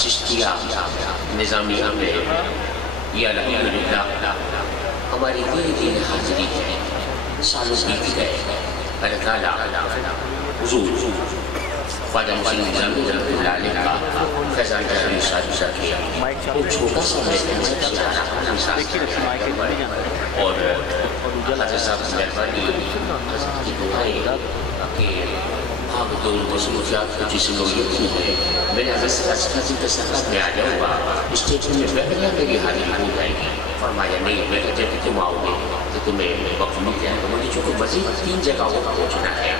چشتیہ نظامیہ میں یہ الحمدللہ ہماری دین حاضری ہے، سالوں بیت گئے۔ اللہ تعالیٰ حضور خواجہ مسلم نظامی رحمۃ اللہ علیہ کا فیضان کرم شادشہ کیا، وہ چھوٹا سا اور حضرت صاحب سے مہربانی حضرت کی دعائیں کہ آپ دور مصروفیات جس نوعیت کی ہے، میں نے حضرت سے عرض کی تصرفات میں آ جاؤں گا، اسٹیج میں بیٹھنا میری حاضری ہو جائے گی۔ فرمایا نہیں، میں کہتے کہ تم آؤ گے تو تمہیں وقت مل جائے گا۔ مجھے چونکہ مزید 3 جگہوں پر پہنچنا ہے،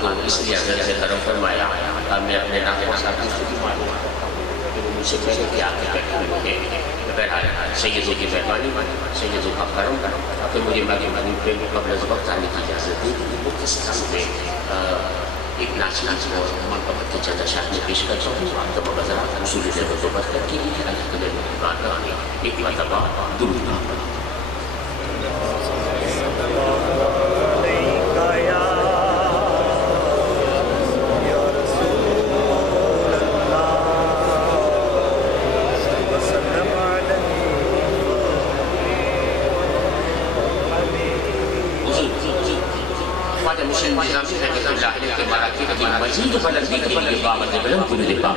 تو اس لیے حضرت سے کرم فرمایا میں اپنے ناظرین ساتھیوں سے بھی معلوم کہ وہ مجھ سے پہلے کہ آ کے بیٹھے ہوئے ہیں۔ بہرحال سیدوں کی مہربانی، سیدوں کا کرم، پھر مجھے قبل از وقت آنے کی اجازت دی کہ مختصراً میں ایک ناچناچ اور محبت کے چند اشعار میں پیش کرتا ہوں۔ آپ تمام حضرات رسول اللہ کو برکت کے لیے اللہ کے بارگاہ میں ایک مرتبہ درود پڑھیں۔ کے مراکز کی مزید بلندی کے لیے بابت بلند درود پاک۔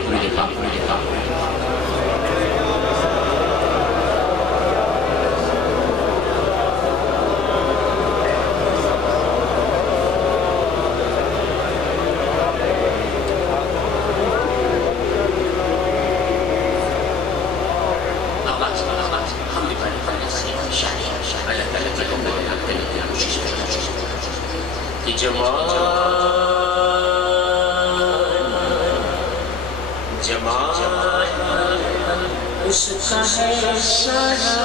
اس کا ہے سارا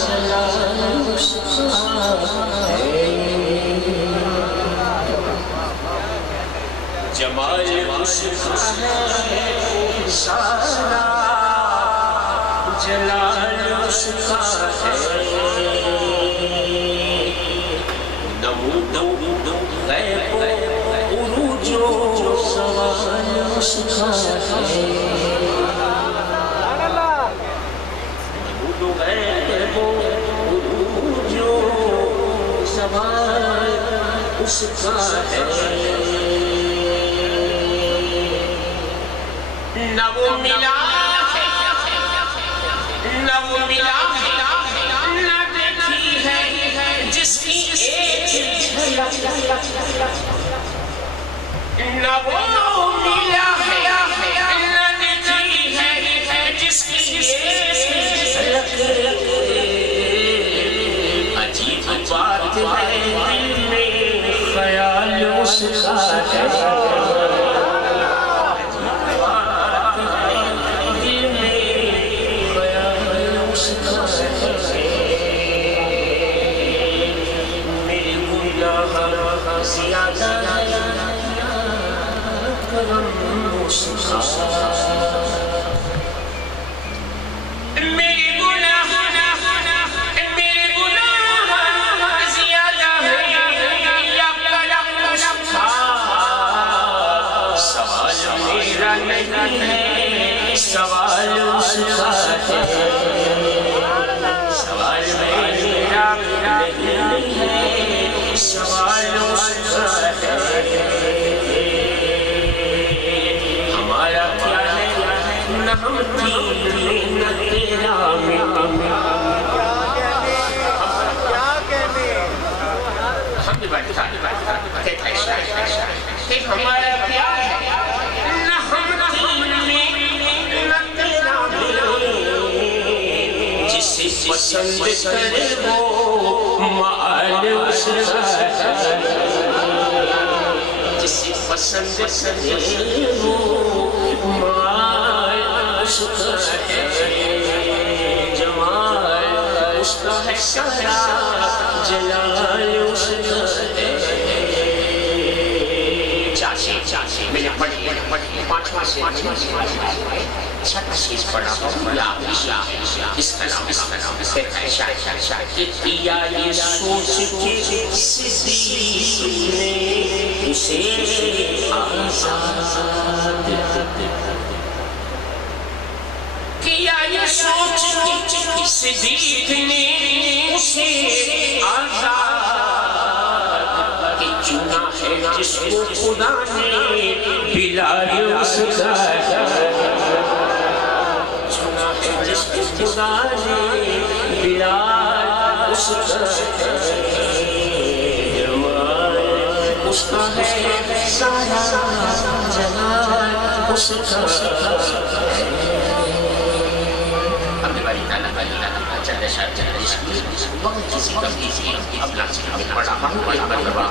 جلال، اس کا ہے جمال، اس کا ہے سارا جلال، اس کا ہے نمود غیب و عروج و زوال، اس کا ہے اس کا ہے نہ وہ ملا ہے، نہ وہ ملا ہے، نہ دیکھی ہے جس کی ایک جھلک، نہ وہ ملا ہے، نہ دیکھی ہے جس کی ایک جھلک۔ عجیب بات ہے دل میں خیال اس کا ہے، دل میں خیال اس کا ہے۔ میرے گناہ زیادہ ہے، کرم اس کا سوال اس کا ہے، سوال میرا نہیں ہے، سوال اس کا ہے۔ ہمارا کیا ہے، نہ ہم دین نہ تیرا ہمارا کیا ہے، نہ ہم پسند کرے وہ مال اس کا ہے، جسے پسند کرے وہ مال اس کا ہے، جمال اس کا ہے سارا جلال اس کا ہے۔ چاچی میں نے پڑھی 5واں سے 6 چیز پڑھا اس کا نام کہ کیا یہ سوچ کے صدیق نے اسے آزاد، صدیق نے اسے آزاد کہ چنا ہے جس کو خدا نے بلال اس کا چنا ہے جس کو خدا نے بلال اس کا اس کا ہے سارا جلال اس کا اپنے باری تعالیٰ چلے شاید چلے جس وقت کسی کم کسی اپنا سکھا میں پڑا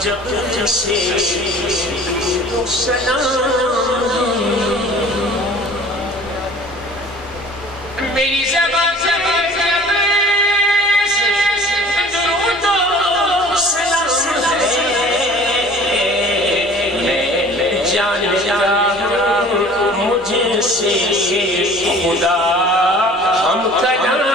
جب سے سلام میری زبان سے درود و سلام ہے میں جانتا ہوں مجھ سے خدا ہم کلام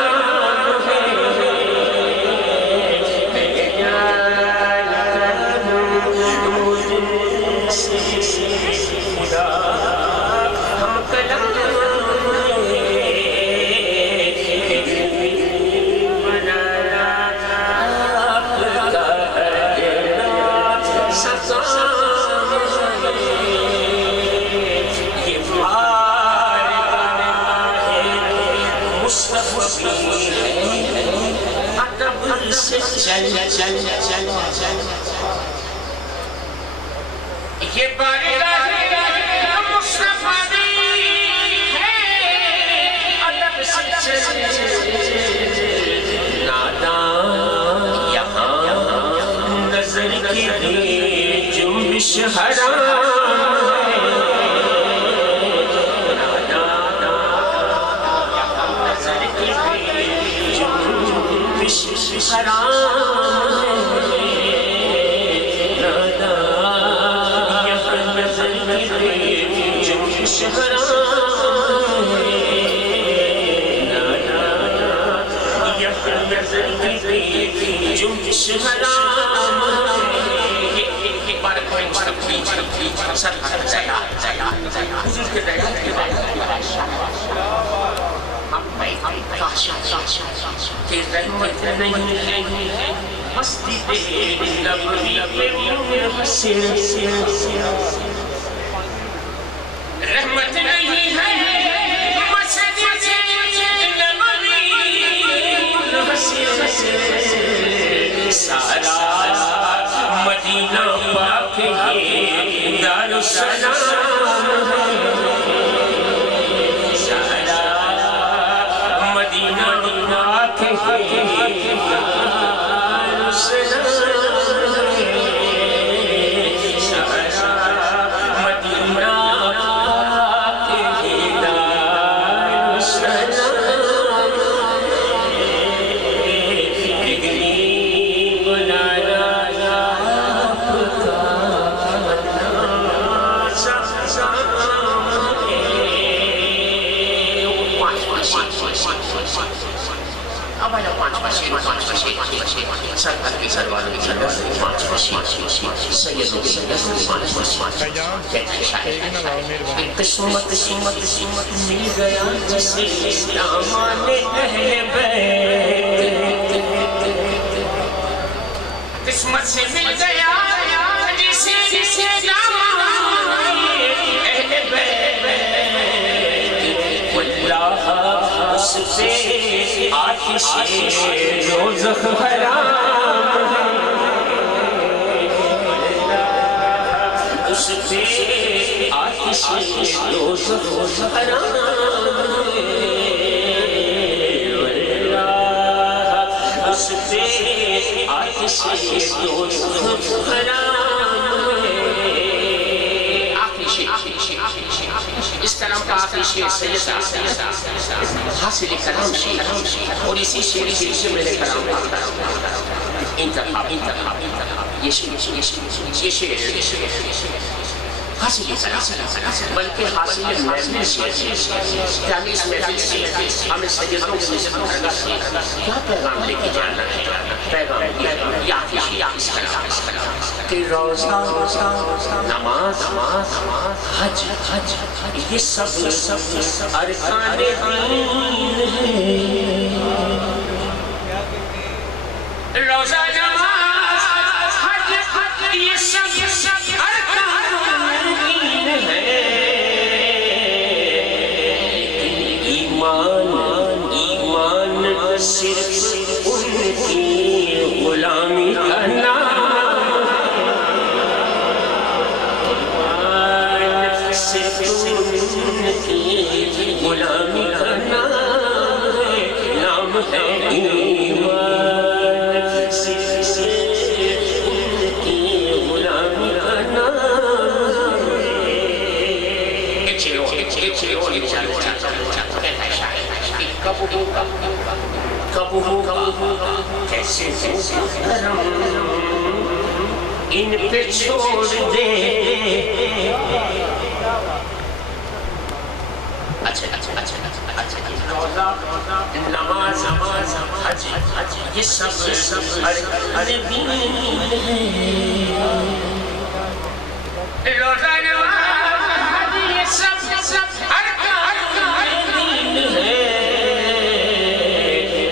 یہ بارگاہ مصطفیٰ دی ہے ادب سے نادان یہاں نظر کی جنبش حرام ہے نادان یہاں نظر کی جنبش حرام رحمت نہیں ہے مستی تیری لبی پہ منحصر رحمت نہیں ہے مستی تیری لبی منحصر سارا مدینہ پاک ہے دارالسلام زہرا مدینہ کے دارالسلام قسمت مل گیا جسے دامان اہل بیت قسمت سے مل گیا جسے دامان اہل بیت واللہ اس پہ آتش دوزخ حرام اس پہ آتش دوزخ حرام اس پہ آتش دوزخ حرام آخری شیئر اس کلام کا آخری شیئر سید حاصل کلام شیئر اور اسی شیئر سے میرے کلام انتخاب یہ شیئر حاصل کلام بلکہ حاصل محفل شیئر یعنی اس محفل سے ہمیں سیدوں سے کیا پیغام لے کے جانا ہے پیغام یا اس کلام کہ روزہ نماز حج یہ سب ارکان دین ہے روزہ نماز حج یہ سب ارکان دین ہے ایمان صرف ان کی غلامی کا نام غلامی کا نام ہے ایمان صرف ان کی غلامی کا نام کب ہوگا کیسے کرم ان پہ چھوڑ دے نماز حج یہ سب دین ہے روزہ نماز حج یہ سب ارکان دین ہے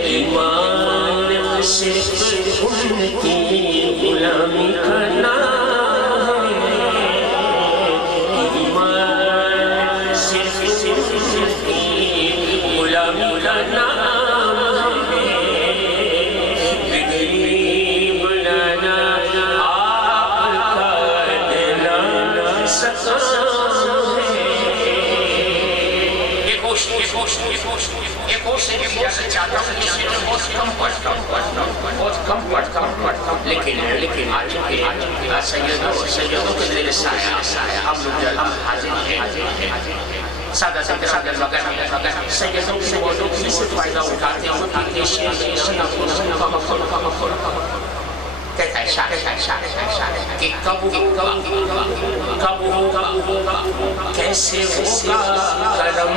ایمان صرف ان کی غلامی کا نام ایمان صرف غلامی کا نام بگڑی بنانا آپ کا دلانا سکام ایک کوشش چاہتا ہوں بہت کم پڑھتا ہوں لیکن سیدوں کے دل سایہ ہم لوگ حاضر ہیں سادہ سیدوں کی موضوع کی سے فائدہ اٹھاتے ہیں کہتا ہے شاعر کہ کب ہوگا کیسے ہوگا کرم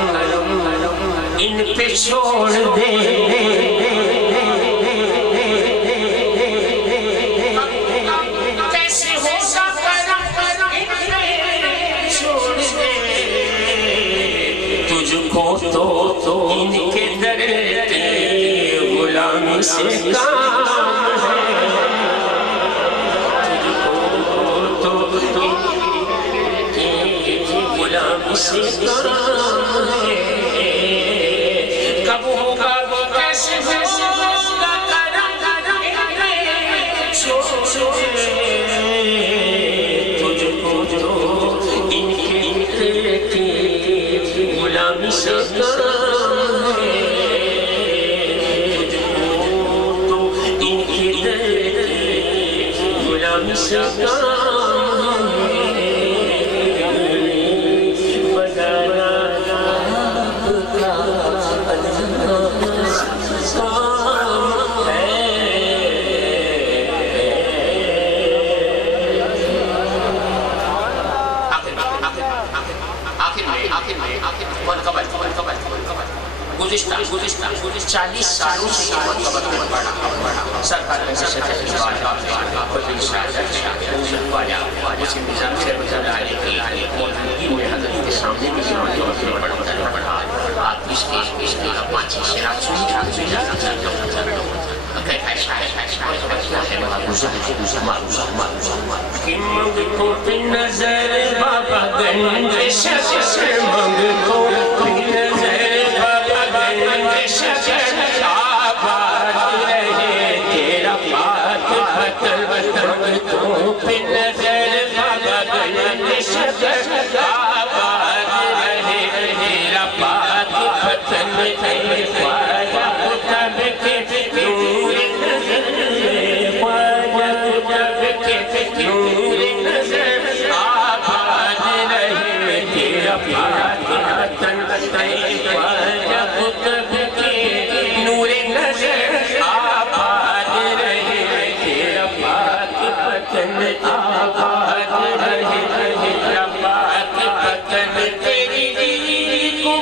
ان پہ چھوڑ دے کیسے ہوگا کرم ان پہ چھوڑ دے تجھ کو تو ان کے در کی غلامی سے کام ہے سے کام ہے کب ہوگا کیسے ہوگا کرم چھوڑ تجھ نام سے کام بنانا آپ کا گزشتہ 40 سالوں سے یہ مرتبہ میں پڑھا سرکار میں سے فضل شاہد والا مسلم نظام سے بزرگ آنے کی موجودگی میں حضرت کے سامنے بھی مرتبہ میں پڑھا آپ اس کے پانچ شرات سنی منگتوں پہ نظر بابا گنج شجر منگتوں پہ نظر بابا گنج شجر آباد رہے تیرا پاک پتھر منگتوں پہ نظر بابا گنج شجر آباد رہے تیرا پاک پتھر تیرے خواجہ کتب کے نور نور نظر آباد رہے تیرا پاک وطن خواجہ قطب کے نور نظر آباد رہے تیرا پاک وطن آباد رہے تیرا پاک وطن تیری دید کو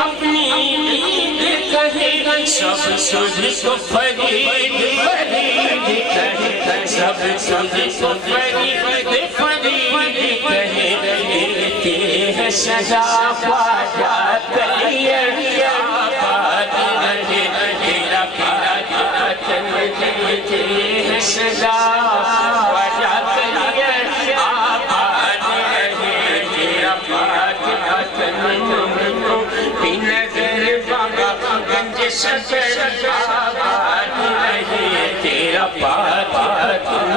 اپنی دید کہے سب سجھ کو فرید فرید کہے سب سجھ کو فرید فرید کہے دیتے ہیں سزا خواجہ تلیر آباد رہے تیرا پاک وطن دیتے ہیں سزا خواجہ تلیر آباد رہے تیرا پاک وطن پہ نظر بابا گنج شجر آباد رہے تیرا پاک وطن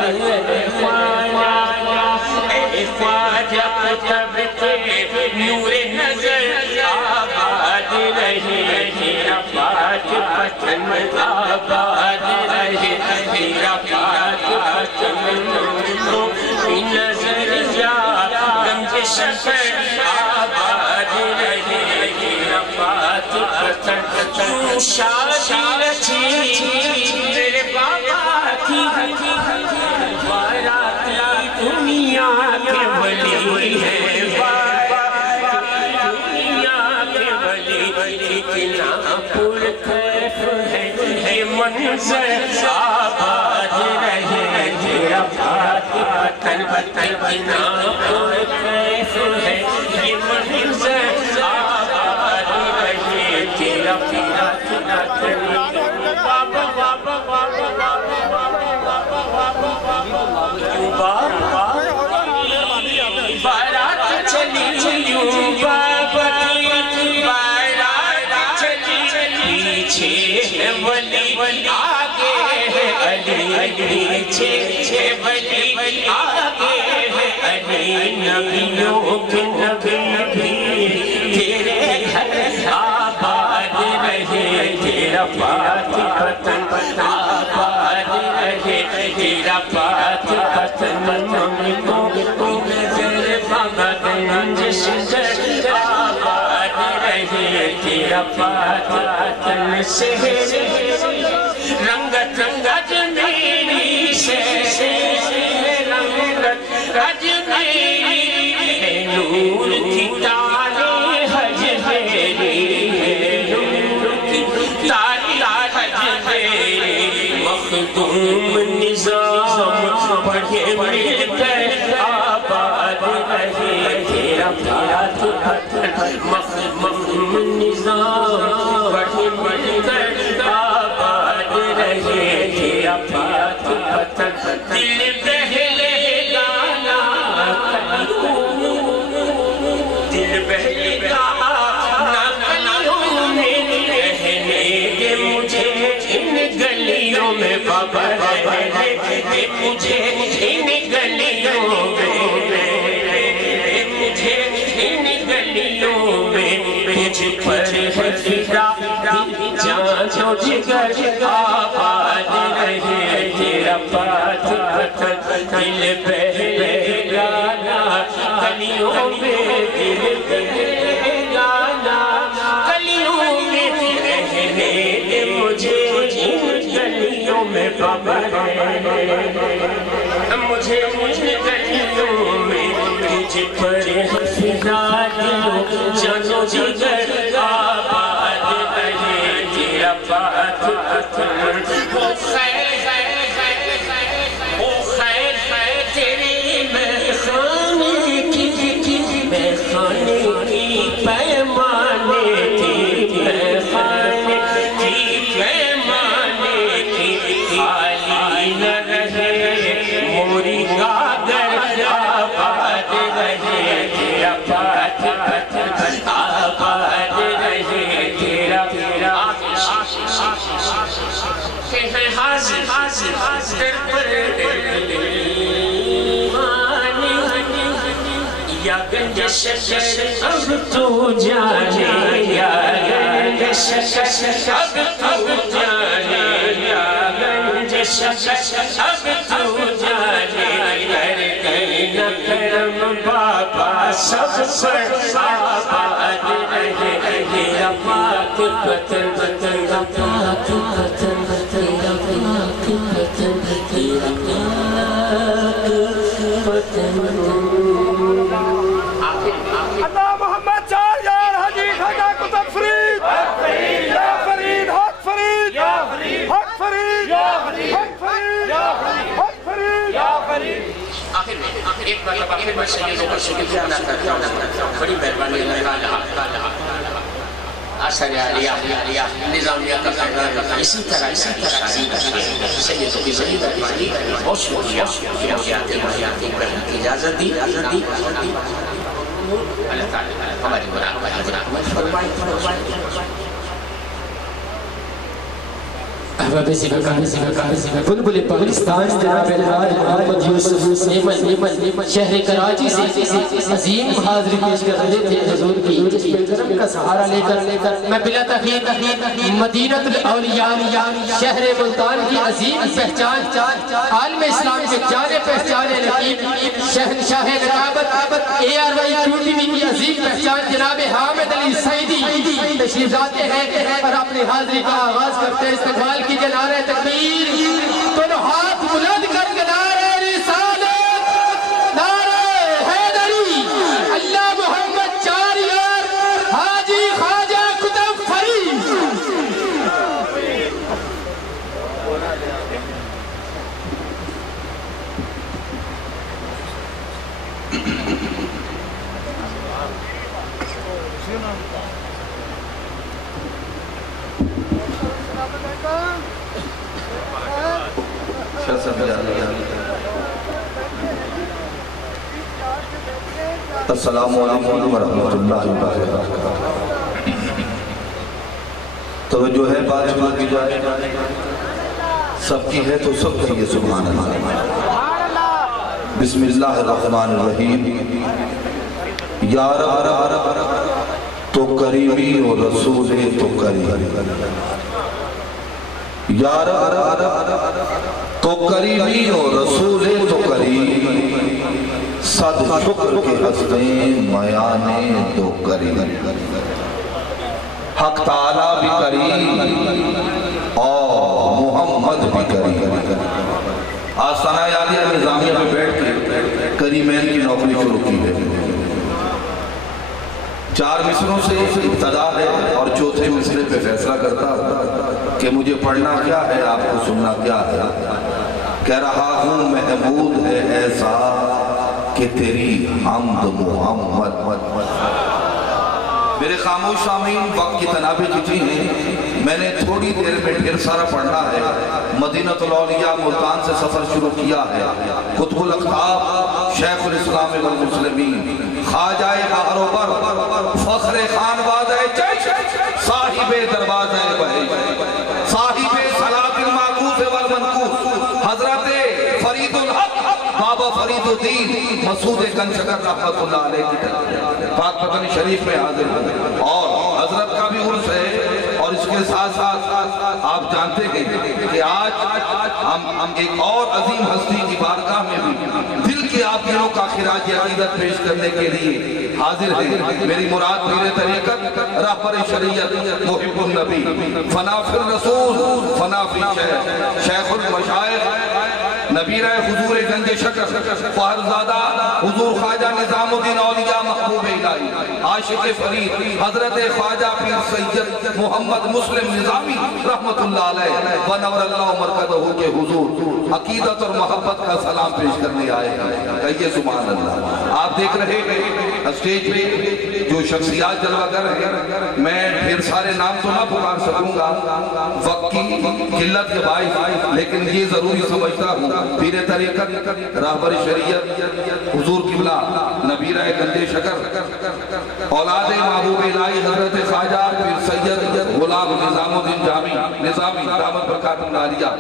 اے خواجہ قطب کے نور نظر آباد رہے تیرا پاک وطن آباد رہے تیرا پاک وطن پہ نظر جا گنج شجر آباد رہے تیرا پاک وطن تو شادی رچی میرے بابا کی بارات دنیا کے ولی ہے دنیا کے ولی کتنا پرکیف ہے یہ منظر آباد رہے تیرا پاک وطن کتنا پرکیف ہے یہ منظر آباد رہے تیرا پاک بارات چلی یوں بابا کی بارات چلی پیچھے ولی آگے ہے علی پیچھے ولی آگے ہے علی نبیوں کے نبی بھی تیرے گھر آباد رہے تیرا پاک وطن آباد رہے تیرا پاک وطن بابا گنج شجر آباد رہے تیرا پاک وطن سے رنگت اجمیری سے رنگت اجمیری نور کی تالے حجمیری نور کی تالے حجمیری مخدوم نظام پڑھے مل کر آباد رہے تیرا پاک وطن مخدوم نظام پڑھے مل کر آباد رہے تیرا پاک وطن دل بہلے گانا دل بہلے گانا کلیوں میں رہنے دے مجھے ان گلیوں میں بابا رہنے دے مجھے ان گلیوں میں مجھے ان گلیوں میں مجھ پر ہے فدا جان و جگر آباد رہے تیرا پاک پتھر دل بہلے گانا گلیوں میں دل بہلے گانا گلیوں میں رہنے دے مجھے گلیوں میں بابا مجھے گلیوں میں تجھ پر فدا دلوں جان و جگر آباد رہے تیرا پاک پتھر وہ خیر تیرے میخانے کی میخانے کی پیمانے کی میخانے کی پیمانے کی خالی نہ رہے موری گاگر آباد رہے تیرا پاک پتھر آباد رہے تیرا کہ ہے حاضر در پر یا گنج شکر اب تو جانے یا گنج شکر اب تو جانے یا گنج شکر اب تو جانے کر گئی نہ کرم بابا سب پر آباد رہے تیرا پاک پتھر تیرا پاک پتھر تیرا پاک پتھر تیرا پاک پتھر اللہ محمد چار یار حجی خواجہ قطب فرید یا فرید حق فرید حق فرید حق فرید حق فرید یا فرید آخر میں ایک مرتبہ پھر میں سیدوں کو شکریہ ادا کرتا ہوں بڑی مہربانی اللہ اثر علیہ نظامیہ کا خیرہ اسی طرح شادی کرتے ہیں سیدوں کی ذریعہ مہربانی بہت شکریہ کہ مجھے آتے ہیں اجازت دی اللہ تعالیٰ ہماری گناہ فرمائے احباب بلبل پاکستان جناب الحاج محمد یوسف نیمن شہر کراچی سے عظیم حاضری پیش کر رہے تھے حضور کی جس کرم کا سہارا لے کر میں بلا تخیر مدینہ الاولیاء شہر ملتان کی عظیم پہچان عالم اسلام کے جانے پہچانے لقیب شہنشاہ نقابت ARY کی عظیم پہچان جناب حامد علی سعیدی تشریف لاتے ہیں اور اپنی حاضری کا آغاز کرتے استقبال کی نعرہ تکبیر دونوں ہاتھ بلند کر کے نعرہ رسالت نعرہ حیدری اللہ محمد چار یار حاجی خواجہ قطب فرید السلام علیکم ورحمۃ اللہ وبرکاتہ. توجہ ہے بات کی جائے سب کی ہے تو سب کہیے سبحان اللہ. بسم اللہ الرحمن الرحیم. یا رب تو قریبی و رسول تو قریب. یا رب تو قریبی و رسول تو قریب. صد شکر کے حسنین میانے تو قریب. حق تعالیٰ بھی قریب اور محمد بھی قریب. آستانہ یادیہ نظامیہ میں بیٹھ کے کریمین کی نوکری شروع کی ہے. 4 مصروں سے ابتدا ہے اور چوتھے مصرے پہ فیصلہ کرتا کہ مجھے پڑھنا کیا ہے آپ کو سننا کیا ہے. کہہ رہا ہوں محمود ہے ایسا کہ تیری حمد محمد. میرے خاموش سامعین وقت کی تنابیں جتنی ہیں میں نے تھوڑی دیر میں ڈھیر سارا پڑھنا ہے. مدینہ الاولیاء ملتان سے سفر شروع کیا ہے. قطب الاقطاب شیخ الاسلام والمسلمین خواجہ بحر و بر فخر خان وعدہ چش صاحب دروازہ بہشت صاحب صلاة المعکوس والمنکوس حضرت فرید الحق بابا فرید الدین مسعود کنشگر رحمت اللہ علیہ کی پاک پتن شریف میں حاضر ہوں. اور حضرت کا بھی عرص ہے اور اس کے ساتھ ساتھ آپ جانتے ہیں کہ آج ہم ایک اور عظیم ہستی کی بارگاہ میں بھی دل کے آپ دلوں کا خراج عقیدت پیش کرنے کے لیے حاضر ہیں. میری مراد پیر طریقت رہبر شریعت محب النبی فنا فی الرسول فنا فی شیخ المشائخ نبیرہ حضور گنج شکر فہرزادہ حضور خواجہ نظام الدین اولیاء محبوب الہی عاشق فرید حضرت خواجہ پیر سید محمد مسلم نظامی رحمت اللہ علیہ ونور اللہ مرکزہ کے حضور عقیدت اور محبت کا سلام پیش کرنے آئے ہیں. کہیے سبحان اللہ. آپ دیکھ رہے ہیں اسٹیج پہ جو شخصیات جلوگر ہیں, میں پھر سارے نام تو نہ پکار سکوں گا وقت کی قلت کے باعث, لیکن یہ ضروری سمجھتا ہوں پیر طریقت راہبر شریعت حضور قبلہ نبیرہ گنج شکر اولاد محبوب الہی حضرت خواجہ پیر سید غلام نظام الدین نظامی دامت برکاتہ عالیہ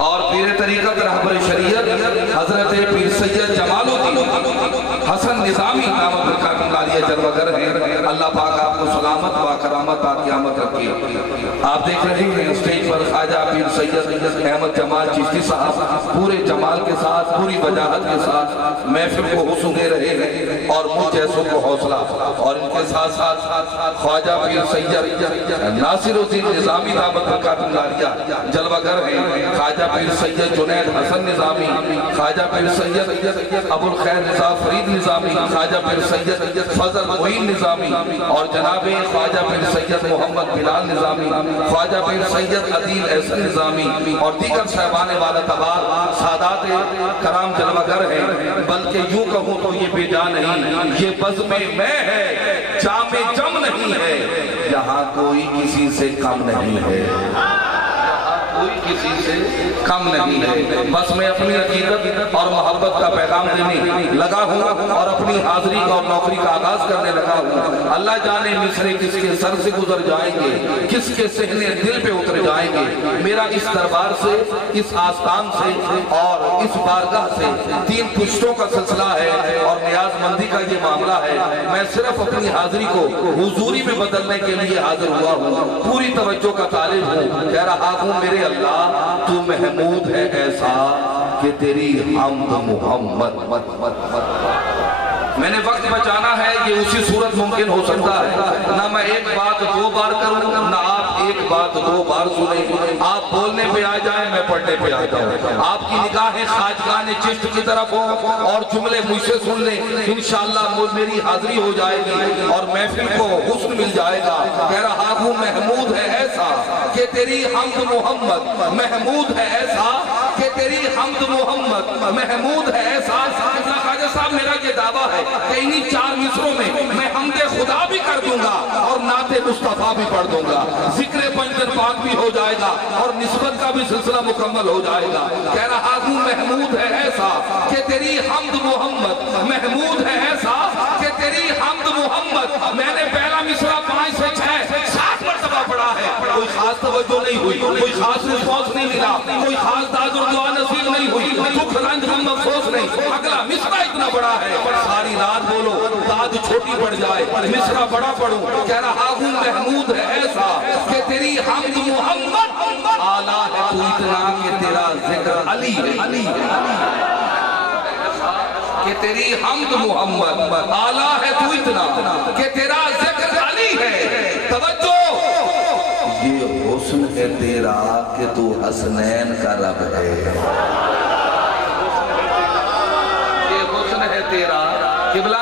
اور پیر طریقت رہبر شریعت حضرت پیر سید جمال الدین حسن نظامی دامت برکاتہ عالیہ جلوگر ہیں. اللہ پاک آپ کو سلامت و کرامت تا قیامت رکھے. آپ دیکھ رہے ہیں اسٹیج پر خواجہ پیر سید احمد جمال چشتی صاحب پورے جمال کے ساتھ پوری وجاہت کے ساتھ محفل کو حسن دے رہے ہیں اور مجھ جیسوں کو حوصلہ, اور ان کے ساتھ ساتھ خواجہ پیر سید ناصر الدین نظامی دامت برکاتہ عالیہ جلوگر ہیں. خواجہ پیر سید جنید حسن نظامی, خواجہ پیر سید ابو الخیر نظام فرید نظامی, خواجہ پیر سید فضل معین نظامی, اور جناب خواجہ پیر سید محمد بلال نظامی, خواجہ پیر سید عدیل احسن نظامی اور دیگر صاحبان والا تبار سادات کرام جلوگر ہیں. بلکہ یوں کہوں تو یہ بے جا نہیں, یہ بزم میں ہے, جام جم نہیں ہے, یہاں کوئی کسی سے کم نہیں ہے, کوئی کسی سے کم نہیں ہے. بس میں اپنی عقیدت اور محبت کا پیغام دینے لگا ہوں اور اپنی حاضری کا اور نوکری کا آغاز کرنے لگا ہوں. اللہ جانے مصرے کس کے سر سے گزر جائیں گے, کس کے سہنے دل پہ اتر جائیں گے. میرا اس دربار سے, اس آستان سے اور اس بارگاہ سے 3 پشتوں کا سلسلہ ہے اور نیاز مندی کا یہ معاملہ ہے. میں صرف اپنی حاضری کو حضوری میں بدلنے کے لیے حاضر ہوا ہوں. پوری توجہ کا طالب ہوں. کہہ رہا ہوں میرے اللہ تو محمود ہے ایسا کہ تیری حمد محمد. میں نے وقت بچانا ہے, یہ اسی صورت ممکن ہو سکتا ہے نہ میں ایک بات 2 بار کروں نہ آپ ایک بات 2 بار سنیں. آپ بولنے پہ آ جائیں, میں پڑھنے پہ آ جاؤں. آپ کی نگاہیں خواجگان چشت کی طرف ہوں اور جملے مجھ سے سن لیں. انشاءاللہ میری حاضری ہو جائے گی اور محفل کو حسن مل جائے گا. کہہ رہا ہوں محمود ہے ایسا کہ تیری حمد محمد, محمود ہے ایسا کہ تیری حمد محمد, محمود ہے ایسا. خواجہ صاحب میرا یہ دعویٰ ہے کہ انہی 4 مصروں میں میں حمد خدا بھی کر دوں گا اور نعت مصطفیٰ بھی پڑھ دوں گا. ذکر پنجر پاک بھی ہو جائے گا اور نسبت کا بھی سلسلہ مکمل ہو جائے گا. کہہ رہا ہوں محمود ہے ایسا کہ تیری حمد محمد, محمود ہے ایسا کہ تیری حمد محمد. میں نے پہلا مصرع 5 سے 6 7 مرتبہ پڑھا ہے. کوئی خاص توجہ نہیں ہوئی, کوئی خاص رسپانس نہیں ملا, کوئی خاص داد و دعا نصیب نہیں ہوئی, دکھ رنج غم افسوس نہیں. اگلا مصرع اتنا بڑا ہے, ساری رات بولو داد چھوٹی پڑ جائے, مصرع بڑا پڑھوں. کہہ رہا ہوں محمود ہے ایسا کہ تیری حمد محمد, آلہ ہے تو اتنا کہ تیرا ذکر علی ہے, کہ تیری حمد محمد, آلہ ہے تو اتنا کہ تیرا ذکر علی ہے. توجہ, یہ حسن ہے تیرا کہ تو حسنین کا رب ہے. یہ حسن ہے تیرا. قبلہ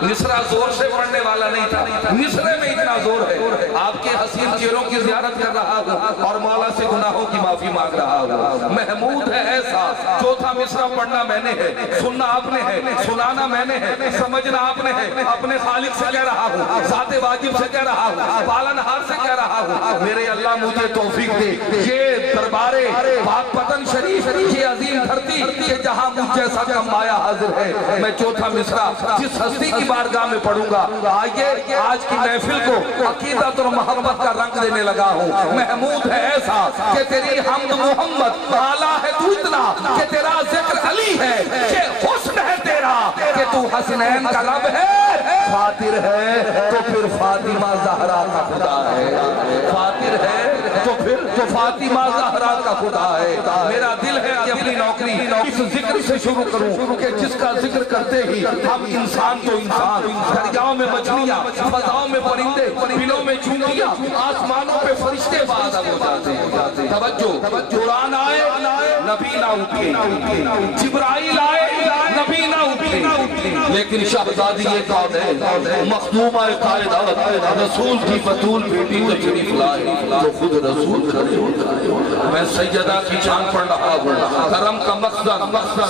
مصرع زور سے پڑھنے والا نہیں تھا, مصرے میں اتنا زور ہے. آپ کے حسین چہروں کی زیارت کر رہا ہوں اور مولا سے گناہوں کی معافی مانگ رہا ہوں. محمود ہے ایسا. چوتھا مصرع پڑھنا میں نے ہے, سننا آپ نے ہے, سنانا میں نے ہے, سمجھنا آپ نے ہے. اپنے خالق سے کہہ رہا ہوں, ذات واجب سے کہہ رہا ہوں, پالنہار سے کہہ رہا ہوں. میرے اللہ مجھے توفیق دے. یہ دربار پاک پتن شریف, یہ عظیم دھرتی کہ جہاں مجھ جیسا کم آیا حاضر ہے. میں چوتھا مصرع جس ہستی کی بارگاہ میں پڑھوں گا. آئیے آج کی محفل کو عقیدت اور محبت کا رنگ دینے لگا ہوں. محمود ہے ایسا کہ تیری حمد محمد, آلہ ہے تو اتنا کہ تیرا ذکر علی ہے, کہ حسن ہے تیرا کہ تو حسنین کا رب ہے. فاتر ہے تو پھر فاطمہ زہرا کا خدا ہے، فاتر ہے تو پھر تو فاطمہ زہرا کا خدا ہے۔ میرا دل ہے کہ اپنی نوکری اس ذکر سے شروع کروں کہ جس کا ذکر کرتے ہی ہم انسان تو انسان، دریاؤں میں مچھلیاں، فضاؤں میں پرندے، بلوں میں چونٹیاں، آسمانوں پہ فرشتے بادل ہو جاتے ہیں۔ توجہ، قرآن آئے نبی نہ اٹھے، جبرائیل آئے نبی نہ اٹھے، لیکن شہزادی یہ کون ہے؟ مخدومہ قائدہ رسول کی بطول بیٹی تشریف لائے تو خود رسول کھڑے ہو جائے۔ میں سیدہ کی جان پڑھ رہا ہوں، کرم کا مقصد،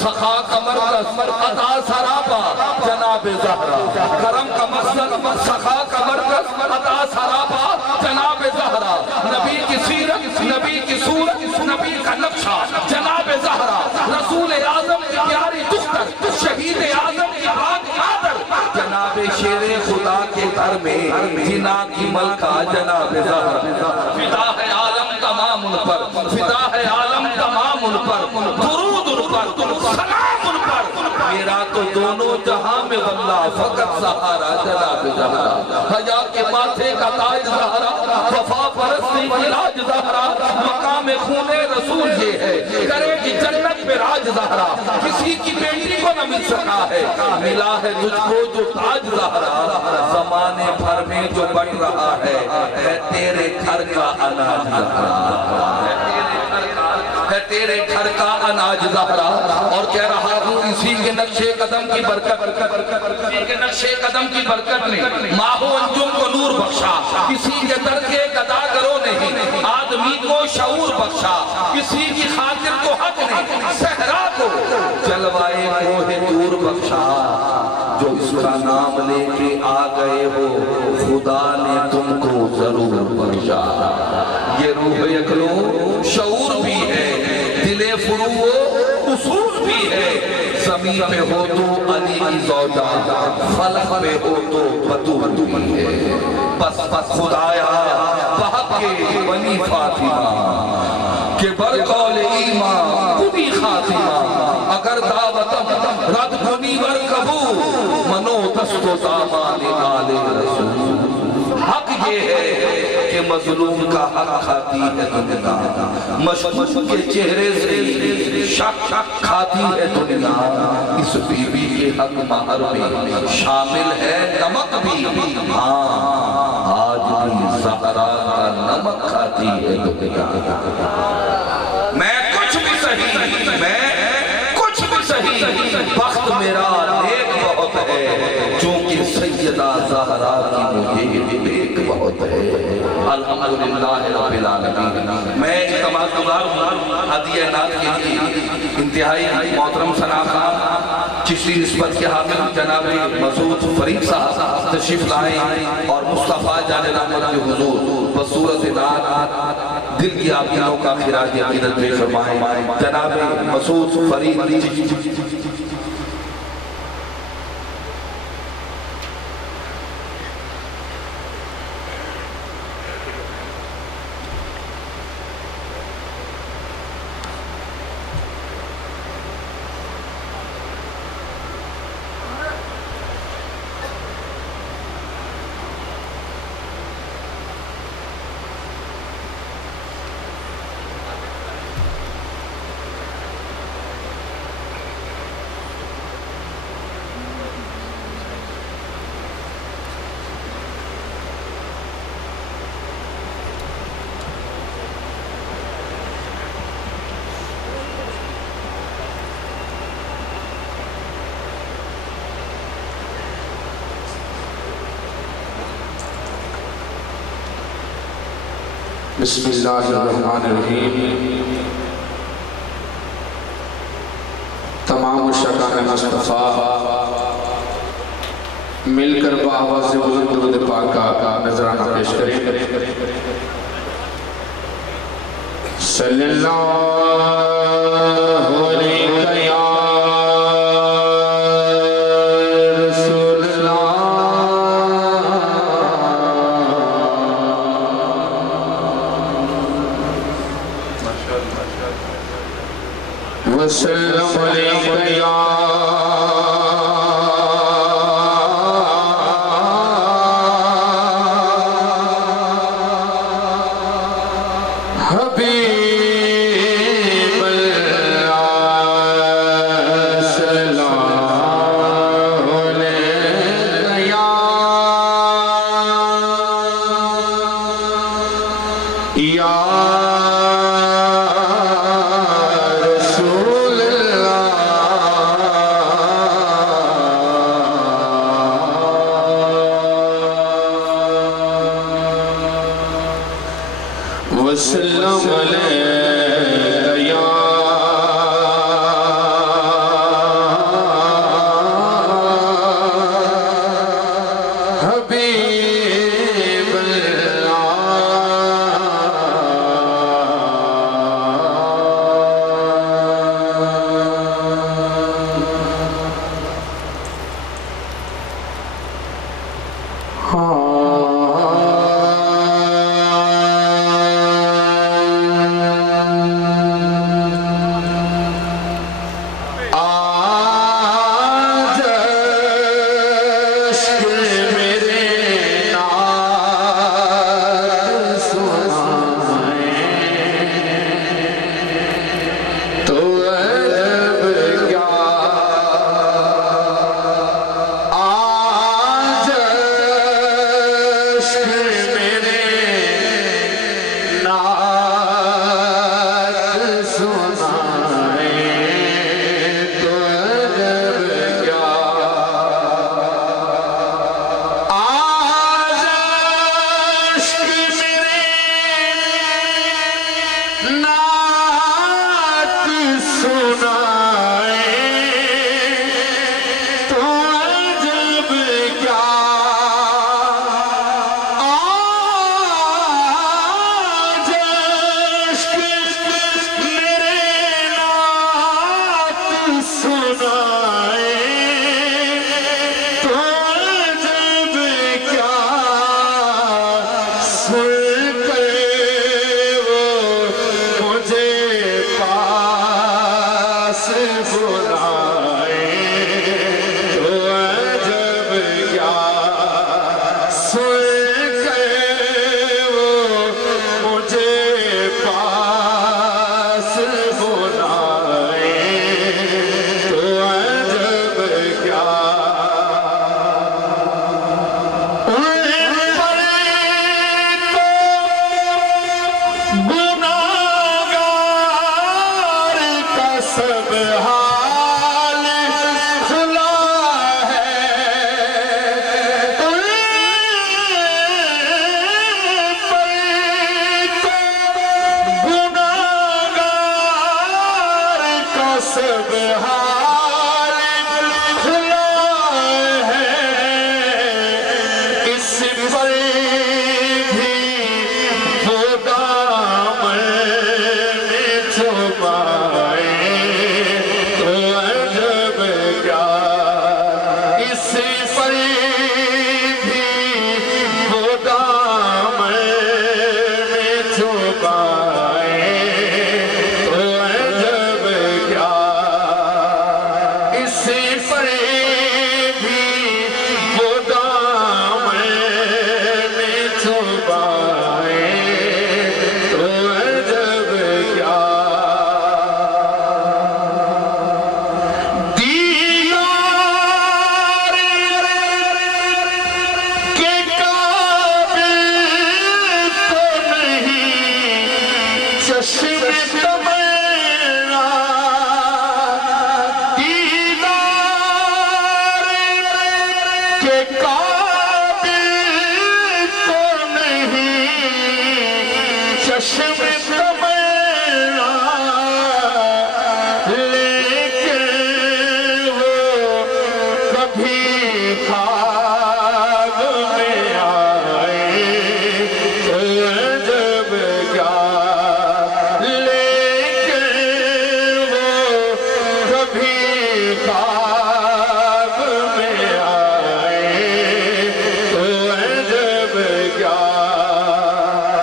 سخا کا مرکز، عطا سراپا جناب زہرا۔ کرم کا مقصد، سخا کا مرکز، عطا سراپا جناب زہرا۔ نبی کی سیرت، نبی کی صورت، نبی کا نقشہ جناب زہرا، رسول اعظم کی پیاری دختر، شہید اعظم کی پاک مادر، جناب شیر خدا کے گھر میں جنا کی ملکہ جناب زہرا۔ فدا ہے عالم تمام ان پر، فدا ہے عالم تمام ان پر، درود ان پر، سلام ان پر، میرا تو دونوں جہاں میں واللہ فقط سہارا جناب زہرا۔ حیا کے ماتھے کا تاج زہرا، وفا پرستی کی راج زہرا، مقام خون رسول یہ ہے، کرے گی جنت پہ راج زہرا۔ کسی کی بیٹی کو نہ مل سکا ہے، ملا ہے تجھ کو جو تاج زہرا۔ زمانے بھر میں جو بڑھ رہا ہے تیرے گھر کا اناج زہرا، ہے تیرے گھر کا اناج زہرا۔ اور کہہ رہا ہوں اسی کے نقشے قدم کی برکت، اسی کے نقشے قدم کی برکت نے ماہ و انجم کو نور بخشا، کسی کے ترکے گداگروں نہیں آدمی کو شعور بخشا، کسی کی خاطر کو حق نے صحرا کو جلوائے کوہ دور بخشا۔ جو اس کا نام لے کے آ گئے ہو خدا نے تم کو ضرور بخشا۔ یہ روح یکلو شعور بھی ہے، دل فرو اصول بھی ہے، زمین پہ ہو تو علی کی زوجہ، فلک پہ ہو تو بطول بھی ہے۔ بس خدایا بحق کے بنی فاطمہ کہ برقول ایمان کبھی خاتمہ، اگر دعوتم رد کنی ورکبو منو دستو دامان آل رسول۔ حق یہ ہے کہ مظلوم کا حق کھاتی ہے دنیا، مشکوک کے چہرے سے شک کھاتی ہے دنیا۔ اس بی بی کے حق مہر میں شامل ہے نمک بھی، ہاں آج بھی زہرا کا نمک کھاتی ہے دنیا۔ میں کچھ بھی صحیح، میں کچھ بھی صحیح، بخت میرا نیک بہت ہے، چونکہ سیدہ زہرا کی مجھے نیک بہت ہے۔ الحمدللہ رب العالمین۔ میں اعتماد گزار ہوں ہدیہ نعت کے لیے انتہائی محترم ثنا خان چشتی نسبت کے حامل جناب مسعود فرید صاحب تشریف لائیں اور مصطفیٰ جان رحمت کے حضور بصورت نعت دل کی آبیوں کا خراج عقیدت پیش فرمائیں۔ جناب مسعود فرید بسم اللہ الرحمن الرحیم۔ تمام شکان مصطفیٰ مل کر بآواز بلند درود پاک کا نذرانہ پیش کریں۔ صلی اللہ علیہ یا وسلم علیکہ یا وسلم علیہ یا حبیب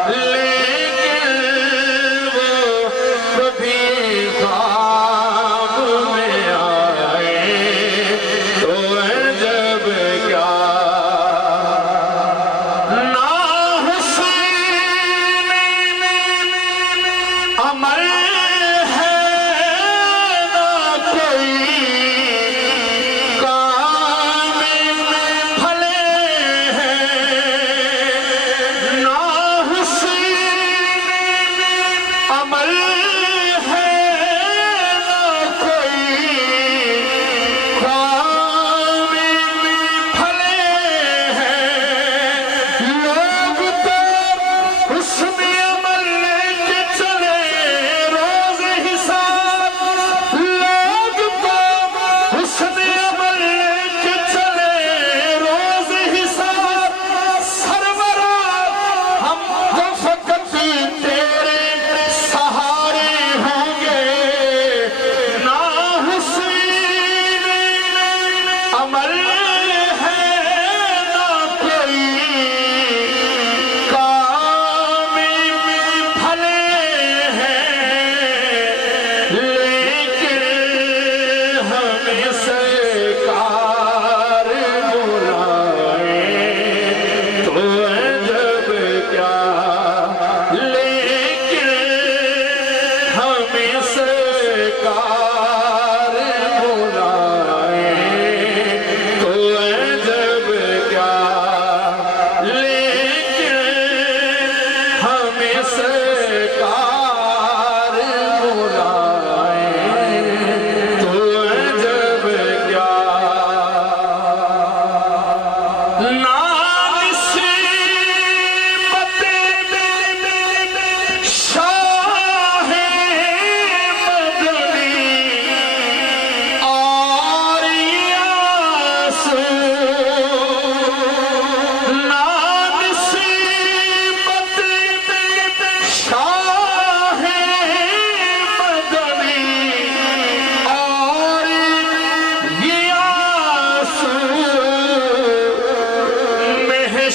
لیکن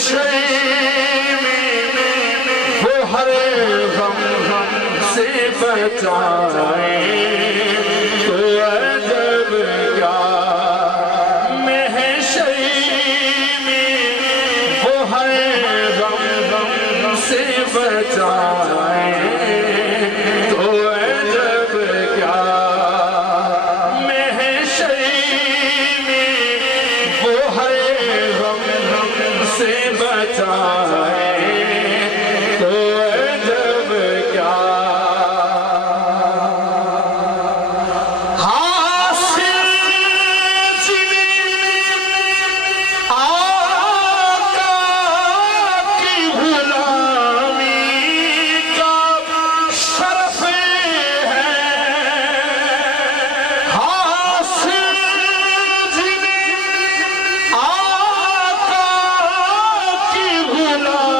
محشر وہ ہر غم سے بچائے تو عجب کیا محشر وہ ہر غم سے بچائے تو عجب کیا محشر وہ ہر غم سے بچائے تو عجب کیا حاصل آقا کی غلامی کا شرف ہے حاصل آقا کی غلامی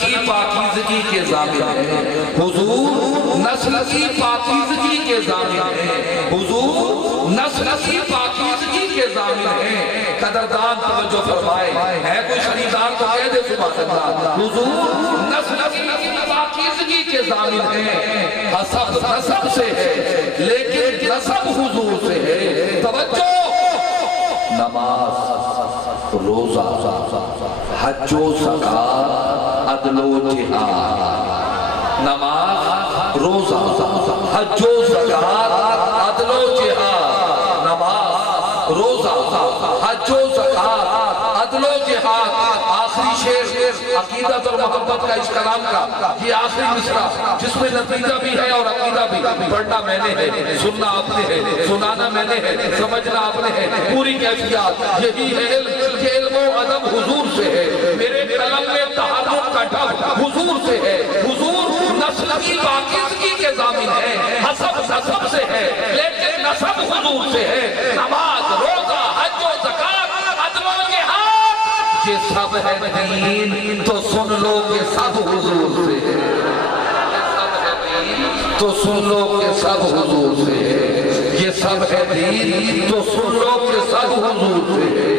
کی پاکیزگی کے ضامن ہیں حضور نسل کی پاکیزگی کے ضامن ہیں حضور نسل کی پاکیزگی کے ضامن ہیں قدردان توجہ فرمائے ہے کوئی خریدار تو کہہ دے سبحان اللہ حضور نسل کی پاکیزگی کے ضامن ہیں حسب نسب سے ہے لیکن نسب حضور سے ہے توجہ نماز روزہ حج و زکات عدل و جہاد نماز روزہ حج و زکات عدل و جہاد نماز روزہ حج و زکات عدل و جہاد آخری شعر عقیدت اور محبت کا اس کلام کا یہ آخری مصرع جس میں نتیجہ بھی ہے اور عقیدہ بھی پڑھنا میں نے ہے سننا آپ نے ہے سنانا میں نے ہے سمجھنا آپ نے ہے پوری کیفیات یہی ہے علم کہ علم و ادب حضور سے ہے میرے قلم میں تحرک کا ڈھب حضور سے ہے حضور نسل کی پاکیزگی کے ضامن ہے حسب نسب سے ہے لیکن نسب حضور سے ہے نماز روزہ حج و زکات عدل و جہاد یہ سب ہے دین تو سن لو کہ سب حضور سے ہے تو سن لو کہ سب حضور سے ہے یہ سب ہے دین تو سن لو کہ سب حضور سے ہے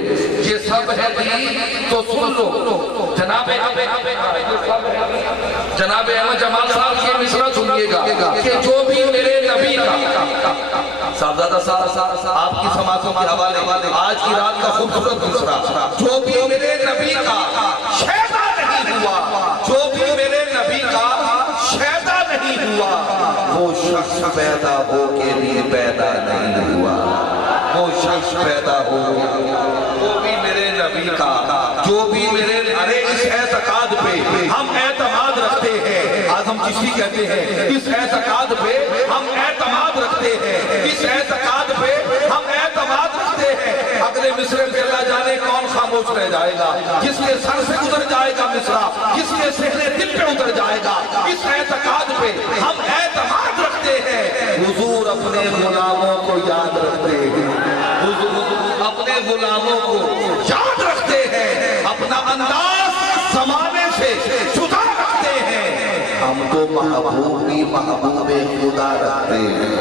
یہ سب ہے دین تو سن لو جناب احمد جمال صاحب کے مصرع سنیے گا کہ جو بھی میرے نبی کا صاحبزادہ صاحب آپ کی سماعتوں کے حوالے آج کی رات کا خوبصورت مصرع جو بھی میرے نبی کا شیدا نہیں ہوا جو بھی میرے نبی کا شیدا نہیں ہوا وہ شخص پیدا ہو کے لیے پیدا نہیں ہوا وہ شخص پیدا ہو وہ بھی میرے نبی کا جو بھی میرے ارے اس اعتقاد پہ ہم اعتماد رکھتے ہیں آدم چشتی کہتے ہیں اس اعتقاد پہ ہم اعتماد رکھتے ہیں اس اعتقاد پہ ہم اعتماد رکھتے ہیں اگلے مصرع پہ اللہ جانے کون خاموش رہ جائے گا کس کے سر سے گزر جائے گا مصرع کس کے سہرے دل پہ اتر جائے گا اس اعتقاد پہ ہم اعتماد رکھتے ہیں حضور اپنے غلاموں کو یاد رکھتے ہیں حضور اپنے غلاموں کو یاد رکھتے ہیں اپنا انداز زمانے سے جدا رکھتے ہیں ہم تو محبوبی محبوب خدا رکھتے ہیں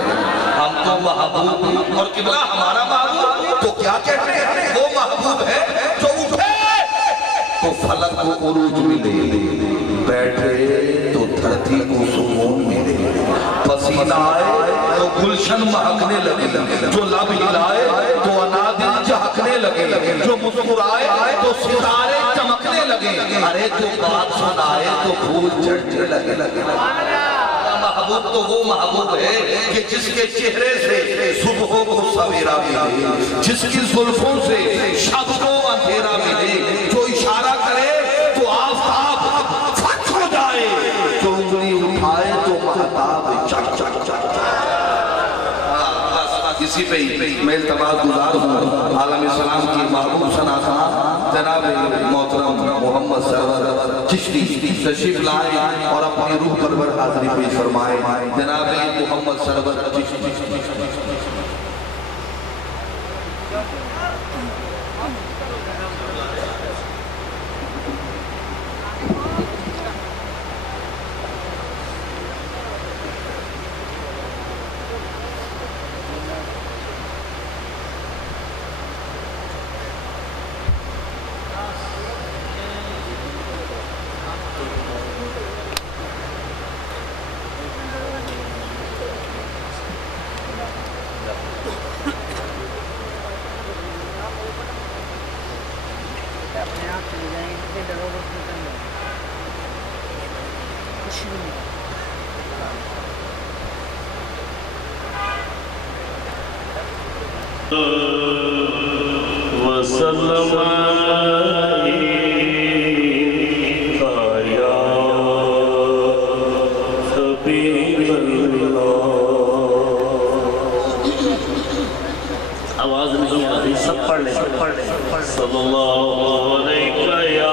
ہم تو محبوب اور قبلہ ہمارا محبوب تو کیا کہتے ہیں وہ محبوب ہے جو اٹھے تو فلک کو عروج ملے بیٹھے تو دھرتی کو سکون ملے پسینہ آئے تو گلشن مہکنے لگے جو لب ہلائے تو انادل چہکنے لگے جو مسکرائے تو ستارے چمکنے لگے ارے جو بات سنائے تو پھول جھڑنے لگے محبوب تو وہ محبوب ہے کہ جس کے چہرے سے صبح کو سویرا ملے جس کی زلفوں سے شب کو اندھیرا ملے جو اشارہ کرے تو آفتاب فتح ہو جائے جو انگلی اٹھائے تو مہتاب چک چک چک اسی پہ میں التماس گزار ہوں عالم اسلام کی محبوب شناسا جناب محترم محمد سرور چشتی تشریف لائے اور اپنی روح پرور حاضری پیش فرمائے جناب محمد سرور چشتی آواز نہیں آ رہی سب پڑھ لیں صلی اللہ علیہ یا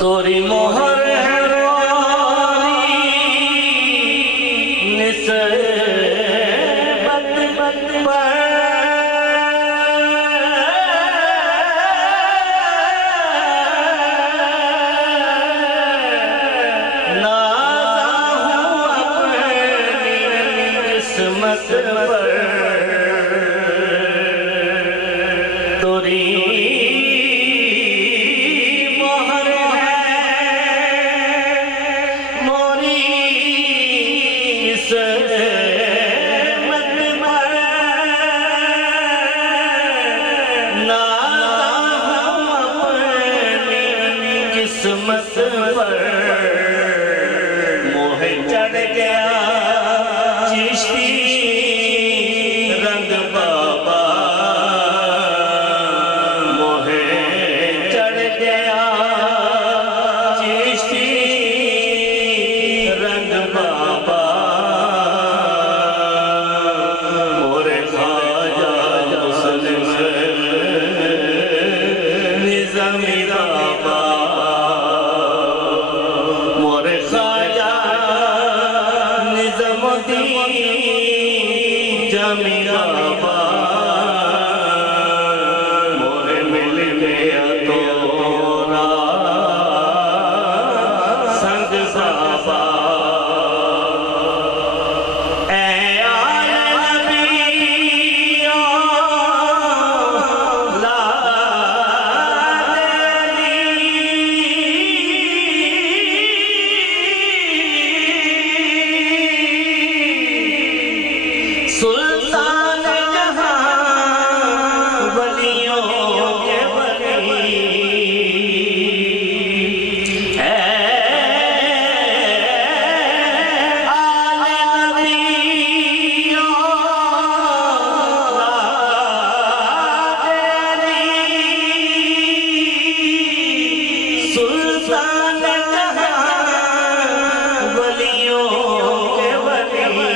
توری مہر ہے روانی نسبت پر نازا ہوں اپنی قسمت پر توری قسمت پر موہ چڑھ گیا چشتی رنگ بابا موہ چڑھ گیا چشتی رنگ بابا مورے خواجہ مسلم نظامی بابا سلطان جہاں ولیوں کے ولی ہے آل نبیوں سلطان جہاں ولیوں کے ولی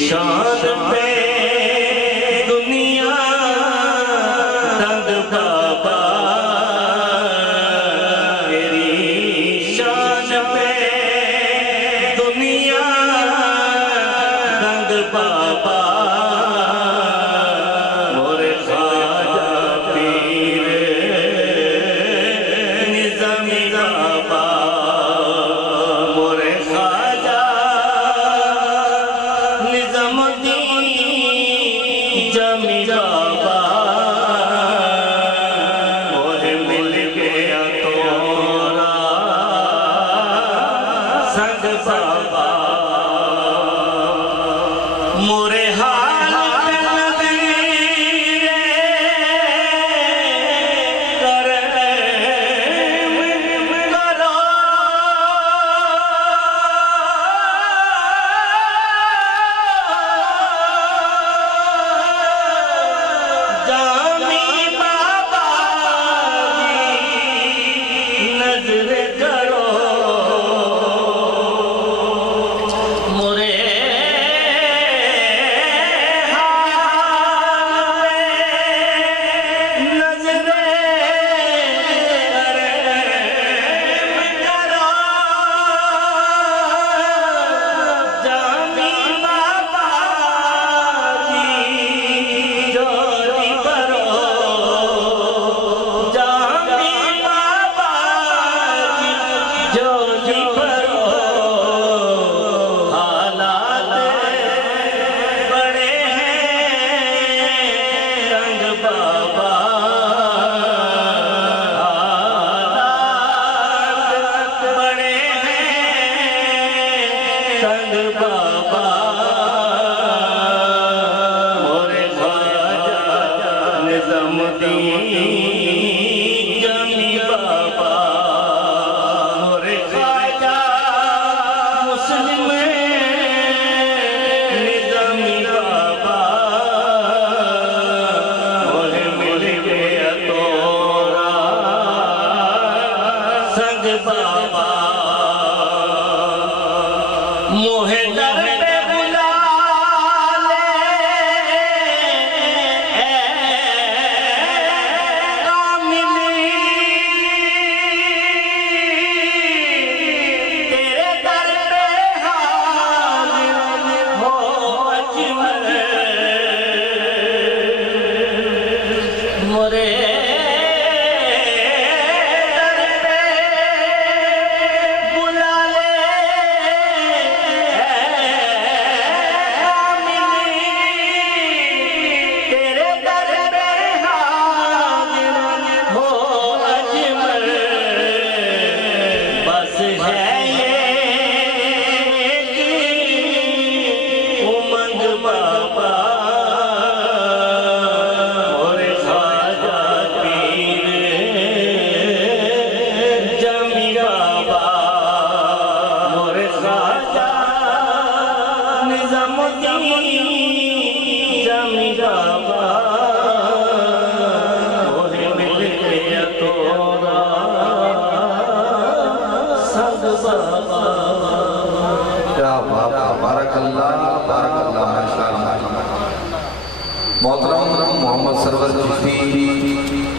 شان پہ دنیا دنگ بابا تیری شان پہ دنیا دنگ بابا مورے خواجہ پیر نظامی بابا مورے خواجہ نظام الدین بارک اللہ. محترم محمد سرور چشتی